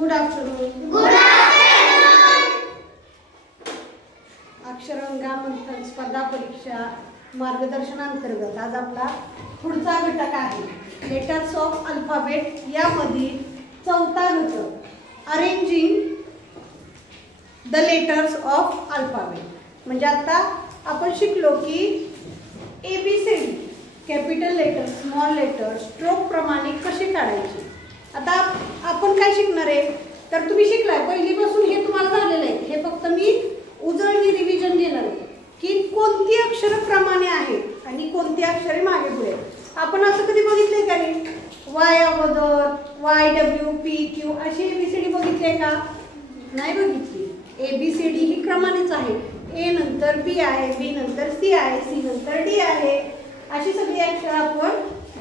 Good afternoon. Good afternoon. अक्षरंगा मंथन स्पर्धा परीक्षा मार्गदर्शनांतर्गत आज आपला पुढचा घटक आहे लेटर्स ऑफ अल्फाबेट. यामधील चौथा घटक arranging the letters of alphabet. म्हणजे आता आपण शिकलो की ABCD capital letter small letter stroke प्रमाणे कसे काढायचे. आता आपण काय शिकणार आहे तर तुम्ही शिकलाय पहिलीपासून हे तुम्हाला झालेलं आहे. हे फक्त मी उजळणी रिव्हिजन घेणार आहे की कोणती अक्षर प्रमाणे आहेत आणि कोणती अक्षरे मागे पुढे. आपण असं कधी बघितलंय का रे Y अगोदर YWPQ अशी ABCD बघितले का. नाही बघितली. ABCD ही क्रमानेच आहे. A नंतर B आहे, B नंतर C आहे, C नंतर D आहे. अशी सगळी अक्षर आपण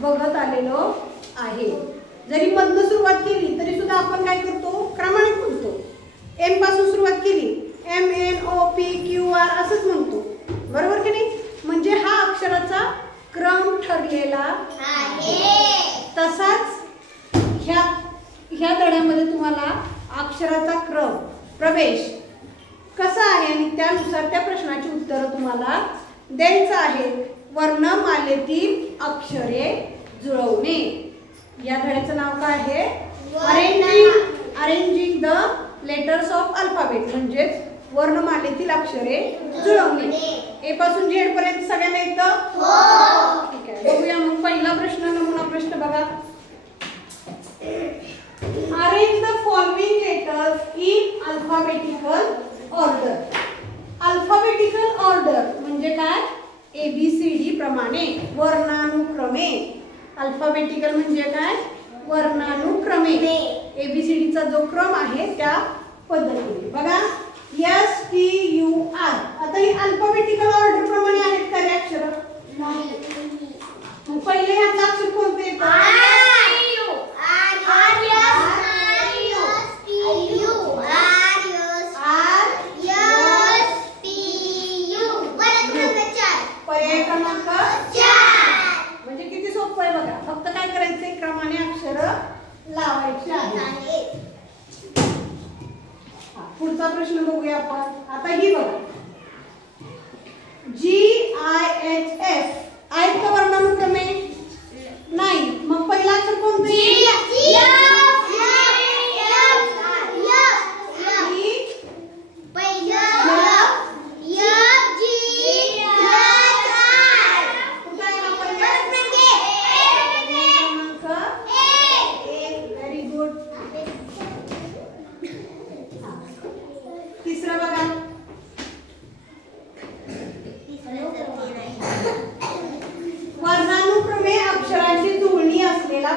बघत आलेलो आहे. जरी मधनं सुरुवात केली तरी सुद्धा आपण काय करतो क्रमाने म्हणतो. M पासून सुरुवात केली MNOPQR असंच म्हणतो. बरोबर की नाही. म्हणजे हा अक्षराचा क्रम ठरलेला आहे. तसाच ह्या धड्यामध्ये तुम्हाला अक्षराचा क्रम प्रवेश कसा आहे आणि त्यानुसार त्या प्रश्नाची उत्तरं तुम्हाला द्यायचं आहे. वर्णमालेतील अक्षरे जुळवणे. या धड्याचं नाव काय आहे arranging the letters of alphabet. म्हणजे वर्णमालेतील अक्षरे जुळवणे. A पासून Z पर्यंत सगळ्यांना येतं. ठीक आहे. बघूया मग पहिला प्रश्न नमुना प्रश्न बघा. Arrange the following letters in alphabetical order. Alphabetical order म्हणजे काय ABCD प्रमाणे वर्णानुक्रमे. अल्फाबेटिकल म्हणजे काय वर्णानुक्रमे. ABCDचा जो क्रम आहे त्या पद्धतीने बघा. STUR आता ही अल्फाबेटिकल ऑर्डर प्रमाणे आहेत का रे अक्षर. नाही. पहिले ह्यातलं अक्षर कोणतं येतं पर्याय क्रमांक 4. म्हणजे किती सोपं आहे बघा. फक्त काय करायचंय क्रमाने अक्षर लावायचे आहेत. पुढचा प्रश्न बघूया आपण. आता ही बघा GIHF आहेत का वर्णानुक्रमे. नाही. मग पहिला अक्षर कोणतं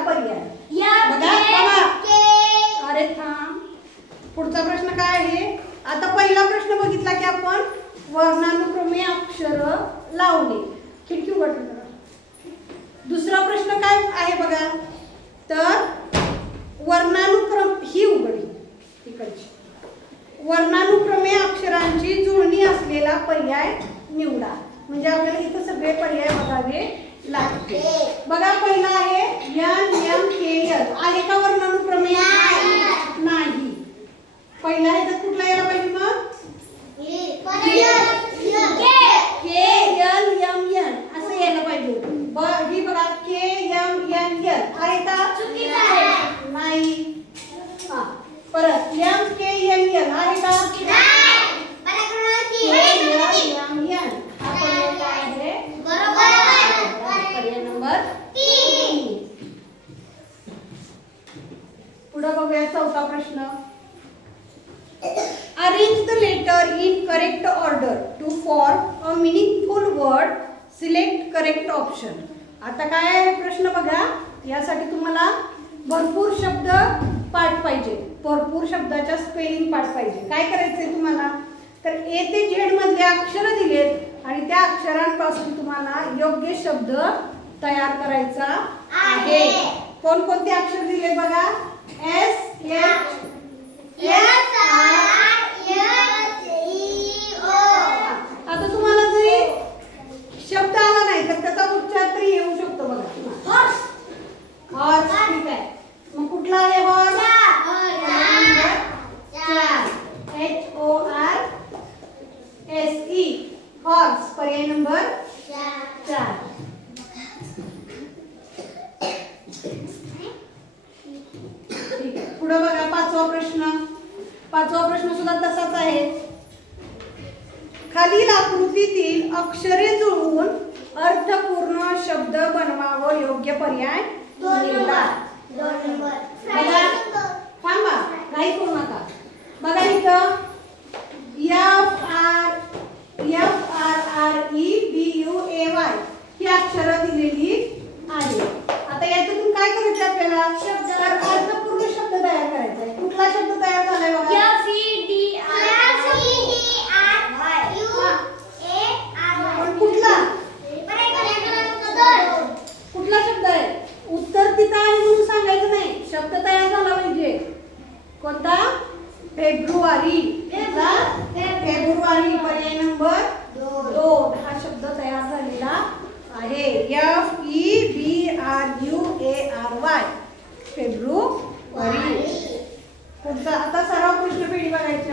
पर्याय. अरे थांब. पुढचा प्रश्न काय आहे. आता पहिला प्रश्न बघितला की आपण वर्णानुक्रमे अक्षर लावणे. खिडकी उघड करा. दुसरा प्रश्न काय आहे बघा तर वर्णानुक्रम ही उघडी इकडची. वर्णानुक्रमे अक्षरांची जुळणी असलेला पर्याय निवडा. म्हणजे आपल्याला इथं सगळे पर्याय बघावे लागते. बघा पहिला आहे NMKL आहे का वर्णानुक्रमे. नाही. पहिला आहे तर कुठला यायला पाहिजे मग KLMN असं यायला पाहिजे. ही बघा KMNL आहे का नाही. परत MKNL आहे का पुढे बघूया चौथा प्रश्न. Arrange the letter in correct order to form a meaningful word. Select correct option. आता काय आहे प्रश्न बघा. यासाठी तुम्हाला भरपूर शब्द पाठ पाहिजे. भरपूर शब्दाच्या स्पेलिंग पाठ पाहिजे. काय करायचंय तुम्हाला तर A ते Z मधले अक्षर दिलेत आणि त्या अक्षरांपासून तुम्हाला योग्य शब्द तयार करायचा आहे. कोणकोणते अक्षर दिले बघा. आता तुम्हाला जरी शब्द आला नाही तर त्याचा उच्चार तरी येऊ शकतो बघा. हॉर्स. ठीक आहे. मग कुठला आहे हॉर्स. पाचवा प्रश्न सुद्धा तसाच आहे. खालील आकृतीतील अक्षरे जुळवून अर्थपूर्ण शब्द बनवावं योग्य पर्याय निवडा. थांबा, काही करू नका. बघा इथं FRREBUAY ही अक्षरं दिलेली आहे. आता याच्यातून काय करायचं आपल्याला? अर्थपूर्ण शब्द तयार करायचा आहे. कुठला शब्द तयार झालाय बघा? कुठला शब्द आहे? उत्तर तिथं आहे म्हणून सांगायचं नाही. शब्द तयार झाला म्हणजे कोणता? फेब्रुवारी. फेब्रुवारी पर्याय नंबर 2 हा शब्द तयार झालेला आहे. FEBRUARY February. पुढचा आता सराव प्रश्नपेढी बघायची.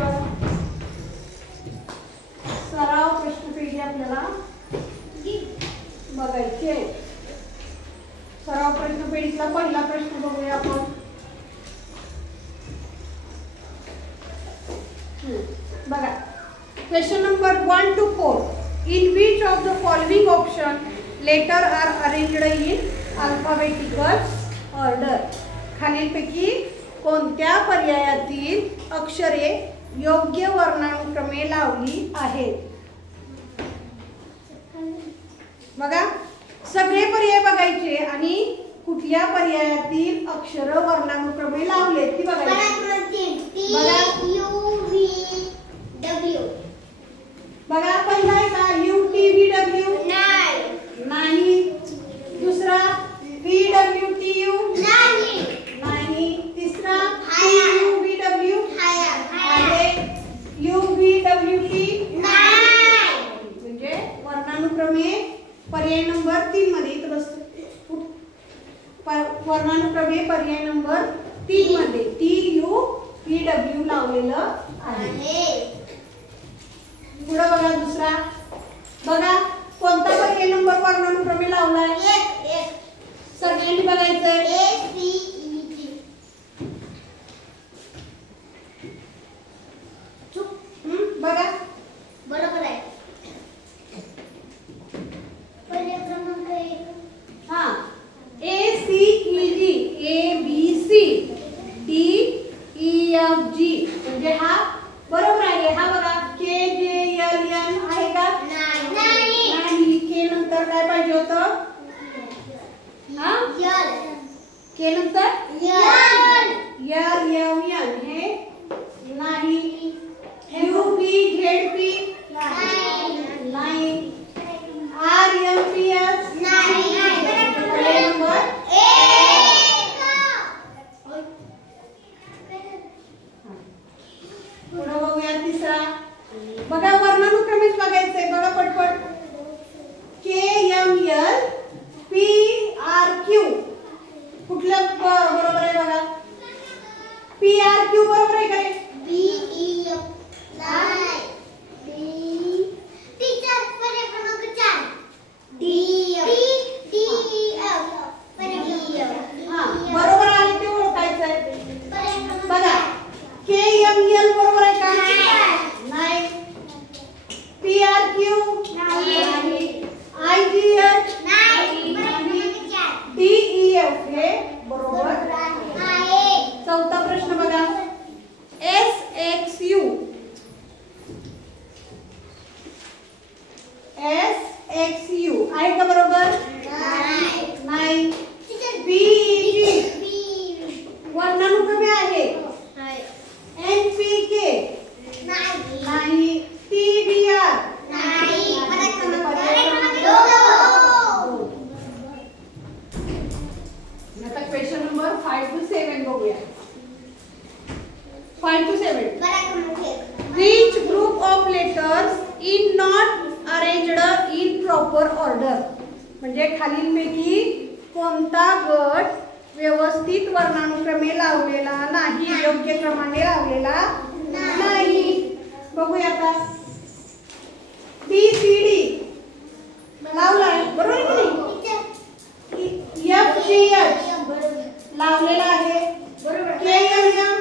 सराव प्रश्नपेढी आपल्याला बघायची आहे. सराव प्रश्नपेढीचा पहिला प्रश्न बघूया आपण. बघा, question number 1 to 4. In which of the following option letter are arranged in alphabetical order? खालीलपैकी कोणत्या पर्यायातील अक्षरे योग्य वर्णानुक्रमे लावली आहेत? बघा, सगळे पर्याय बघायचे आणि कुठल्या पर्यायातील अक्षर वर्णानुक्रमे लावले ती बघायची. बघा, पहिला आहे का UTVW? नाही. दुसरा VWTU? नाही. तिसरा UVW? आहे. UVWT? म्हणजे वर्णानुक्रमे पर्याय नंबर 3 मध्ये इथं बसतो. वर्णानुक्रमे पर्याय नंबर 3 मध्ये TUVW लावलेलं आहे. पुढे बघा, दुसरा बघा, कोणता पर्याय नंबर वर्णानुक्रमे लावलाय? सगळ्यांनी बघायचंय. बघा, बरोबर आहे. हा, ACEG ABC DEFG म्हणजे हा बरोबर आहे. हा बघा, KJLN आहे का? नाही. के नंतर काय पाहिजे होतं? हा, के नंतर LMN हे नाही. UPZP नाही. RMPS पर्याय नंबर पुढे बघूया. तिसरा बघा, वर्णानुक्रमेच बघायचंय. बघा पटपट. KML PRQ कुठलं बरोबर आहे? बघा, PRQ बरोबर आहे का रे? बरोबर आहे ते ओळखायचंय. बघा, KML बरोबर आहे का? नाही. PRQ नाही. IGH नाही. DEF हे बरोबर आहे. चौथा प्रश्न बघा, SXU आहे का बरोबर? नाही. BEG वर्णानुक्रमे आहे. NPK नाही. TBR नाही. आता क्वेश्चन नंबर 5 to 7 बघूया. 5 to 7. Which group of letters is not arranged in proper order? म्हणजे खालीलपैकी कोणता गट व्यवस्थित वर्णानुक्रमे लावलेला नाही, योग्य क्रमाने लावलेला नाही? बघूया आता. BCD लावलाय, बरोबर आहे की नाही? FGH लावलेला आहे, बरोबर. KLM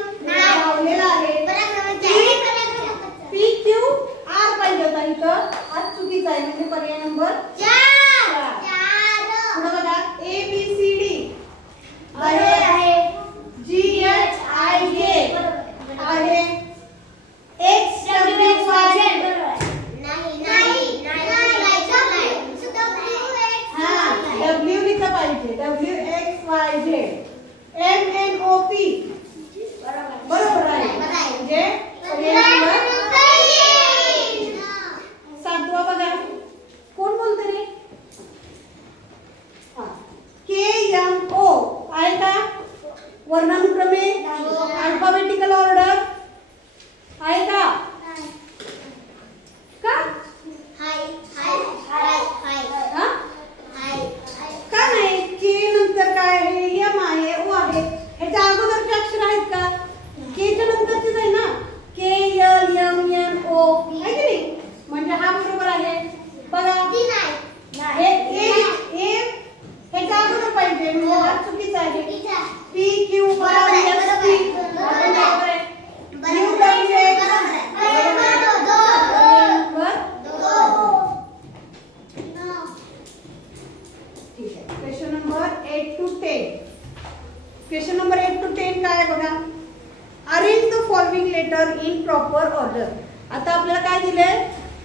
letter in proper order. आता आपल्याला काय दिले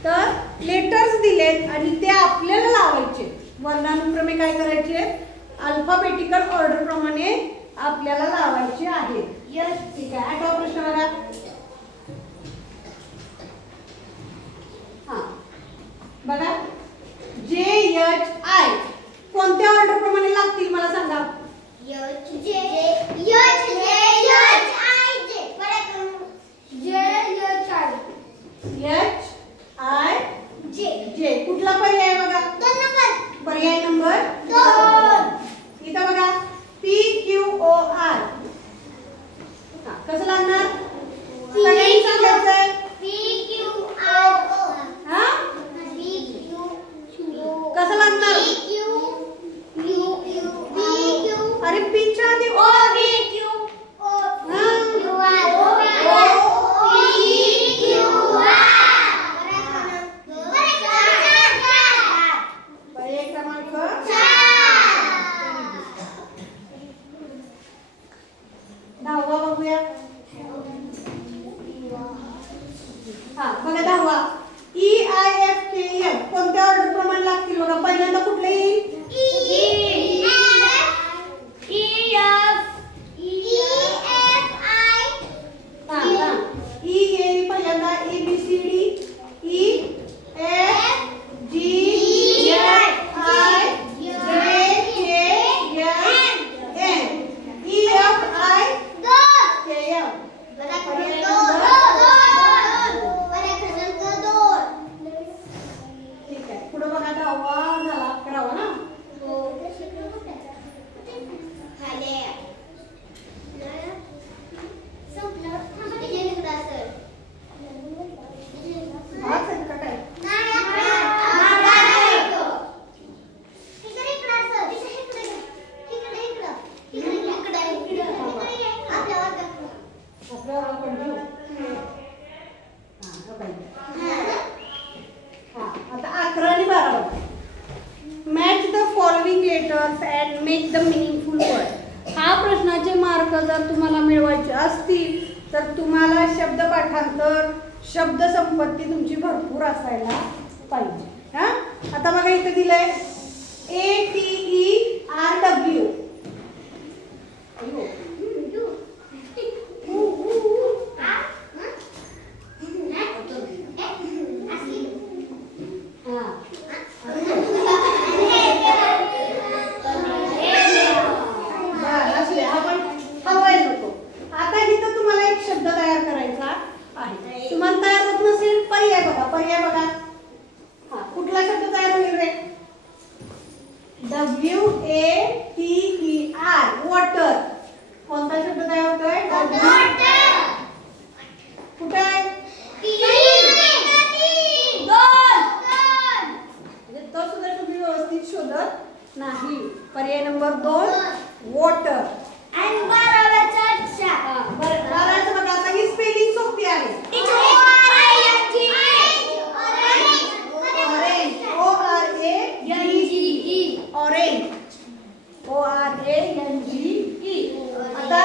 तर लेटर्स दिलेत आणि ते आपल्याला लावायचे. वर्णानुक्रमे काय करायचे अल्फाबेटिकल ऑर्डर प्रमाणे आपल्याला लावायचे आहे. यस ठीक आहे. आठवा प्रश्न बघा. हा बघा JHI कोणत्या ऑर्डर प्रमाणे लागतील मला सांगा. HIJ कुठला पर्याय बघा पर्याय नंबर 2. इथं बघा PQOR कसं लागणार सगळ्यांनी सांगायचंय. हा कसं लागणार अरे पीच्या आधी पर्याय क्रमांक 10वा बघूया. हा बघा 10वा EIFKM कोणत्या ऑर्डर प्रमाणे लागतील बघा. पहिल्यांदा कुठले येईल E येईल पहिल्यांदा ABCD EFGHIJKLMNO ठीक आहे. पुढे बघा 10वा झाला 11वा ना. आता 11 आणि 12 match the following letters and make the meaningful word. हा प्रश्नाचे मार्क जर तुम्हाला मिळवायचे असतील तर तुम्हाला शब्द पाठांतर शब्द संपत्ती तुमची भरपूर असायला पाहिजे. हा आता बघा इथे दिलंय ATERW आता इथं तुम्हाला एक शब्द तयार करायचा आहे. तुम्हाला तयार होत नसेल पर्याय बघा. हा कुठला शब्द तयार होईल रे WATER वॉटर. कोणता शब्द तयार होतोय कुठे आहे तो सुद्धा तुम्ही व्यवस्थित शोधत नाही. पर्याय नंबर 2 वॉटर. बरं बघा आता ही स्पेलिंग सोपी आहे. Orange ORANGE. आता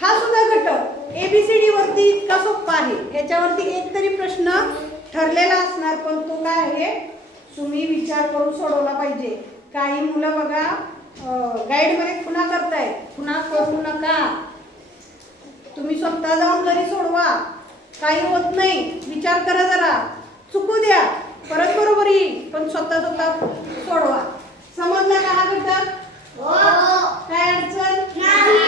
हा सुद्धा घटक ABCD वरती इतका सोपा आहे. ह्याच्यावरती एक तरी प्रश्न ठरलेला असणार पण तो काय आहे तुम्ही विचार करून सोडवला पाहिजे. काही मुलं बघा गाईड मध्ये खुणा करतायत. खुणा करू नका. तुम्ही स्वतः जाऊन घरी सोडवा. काही होत नाही. विचार करा जरा. चुकू द्या परत बरोबर येईल पण स्वतः सोडवा. समजला का हा घटक? काय अडचण नाही.